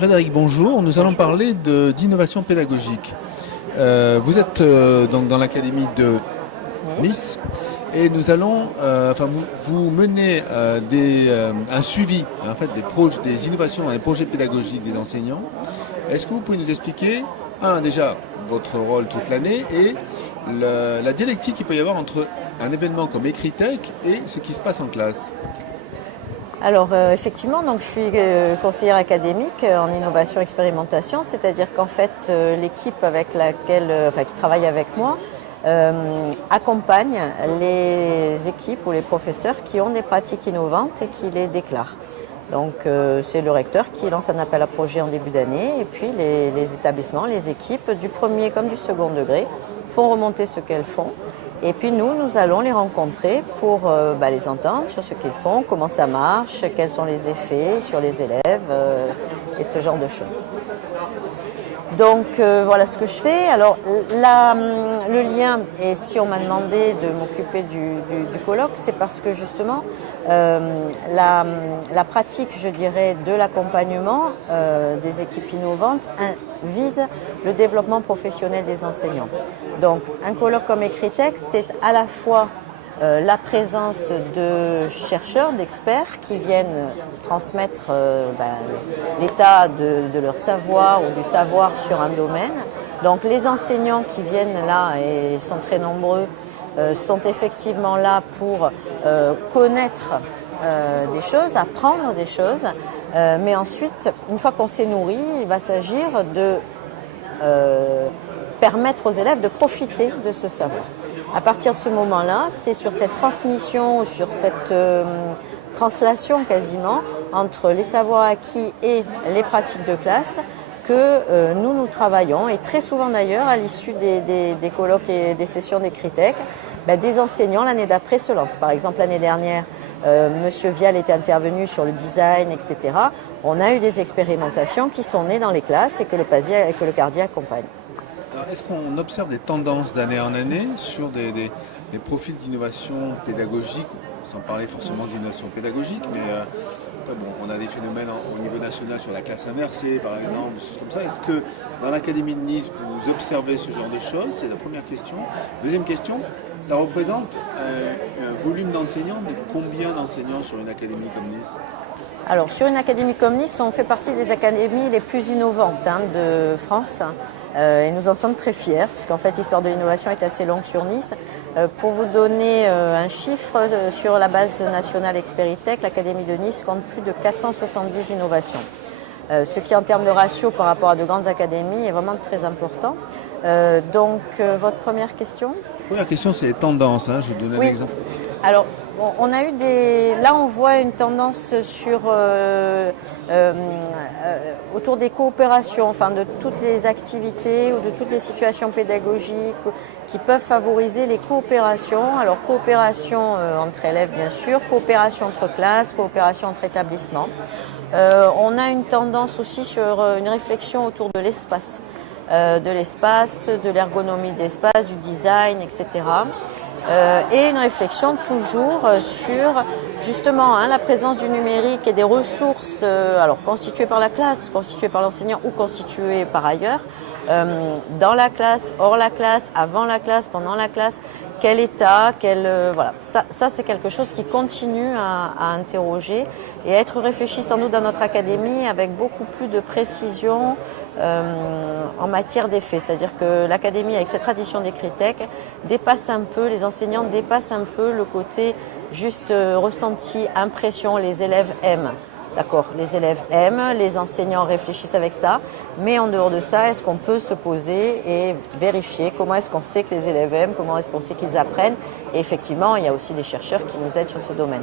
Frédéric, bonjour. Nous allons parler d'innovation pédagogique. Vous êtes donc dans l'académie de Nice et nous allons, vous menez un suivi en fait des innovations dans les projets pédagogiques des enseignants. Est-ce que vous pouvez nous expliquer, déjà votre rôle toute l'année et la dialectique qu'il peut y avoir entre un événement comme Ecritech et ce qui se passe en classe? Alors effectivement, donc je suis conseillère académique en innovation expérimentation, c'est-à-dire qu'en fait l'équipe avec qui travaille avec moi accompagne les équipes ou les professeurs qui ont des pratiques innovantes et qui les déclarent. Donc c'est le recteur qui lance un appel à projet en début d'année et puis les établissements, les équipes du premier comme du second degré font remonter ce qu'elles font. Et puis nous allons les rencontrer pour les entendre sur ce qu'ils font, comment ça marche, quels sont les effets sur les élèves et ce genre de choses. Donc voilà ce que je fais. Alors le lien, et si on m'a demandé de m'occuper du colloque, c'est parce que justement la pratique, je dirais, de l'accompagnement des équipes innovantes vise le développement professionnel des enseignants. Donc un colloque comme Ecritech, c'est à la fois la présence de chercheurs, d'experts qui viennent transmettre l'état de leur savoir ou du savoir sur un domaine. Donc les enseignants qui viennent là, et sont très nombreux, sont effectivement là pour connaître des choses, apprendre des choses, mais ensuite, une fois qu'on s'est nourri, il va s'agir de permettre aux élèves de profiter de ce savoir. À partir de ce moment-là, c'est sur cette transmission, sur cette translation quasiment entre les savoirs acquis et les pratiques de classe que nous travaillons. Et très souvent d'ailleurs, à l'issue des colloques et des sessions d'Ecritech, des enseignants l'année d'après se lancent. Par exemple, l'année dernière, Monsieur Vial était intervenu sur le design, etc. On a eu des expérimentations qui sont nées dans les classes et que le Cardi accompagne. Alors, est-ce qu'on observe des tendances d'année en année sur des profils d'innovation pédagogique, sans parler forcément d'innovation pédagogique, mais on a des phénomènes au niveau national sur la classe inversée, par exemple, des choses comme ça. Est-ce que dans l'Académie de Nice, vous observez ce genre de choses? C'est la première question. Deuxième question, ça représente un volume d'enseignants de combien d'enseignants sur une académie comme Nice? Alors, sur une académie comme Nice, on fait partie des académies les plus innovantes de France et nous en sommes très fiers, puisqu'en fait, l'histoire de l'innovation est assez longue sur Nice. Pour vous donner un chiffre, sur la base nationale Experitech, l'Académie de Nice compte plus de 470 innovations. Ce qui, en termes de ratio par rapport à de grandes académies, est vraiment très important. Votre première question? La première question, c'est les tendances. Je vais donner un exemple. Alors, on a eu là, on voit une tendance autour des coopérations, de toutes les activités ou de toutes les situations pédagogiques qui peuvent favoriser les coopérations. Alors, coopération entre élèves, bien sûr, coopération entre classes, coopération entre établissements. On a une tendance aussi sur une réflexion autour de l'espace, de l'ergonomie d'espace, du design, etc. Et une réflexion toujours sur justement la présence du numérique et des ressources constituées par la classe, constituées par l'enseignant ou constituées par ailleurs, dans la classe, hors la classe, avant la classe, pendant la classe, quel état, ça c'est quelque chose qui continue à interroger et à être réfléchi sans doute dans notre académie avec beaucoup plus de précision en matière d'effet. C'est-à-dire que l'académie, avec cette tradition d'Ecritech, les enseignants dépassent un peu le côté juste ressenti, impression, les élèves aiment. D'accord, les élèves aiment, les enseignants réfléchissent avec ça, mais en dehors de ça, est-ce qu'on peut se poser et vérifier comment est-ce qu'on sait que les élèves aiment, comment est-ce qu'on sait qu'ils apprennent? Et effectivement, il y a aussi des chercheurs qui nous aident sur ce domaine.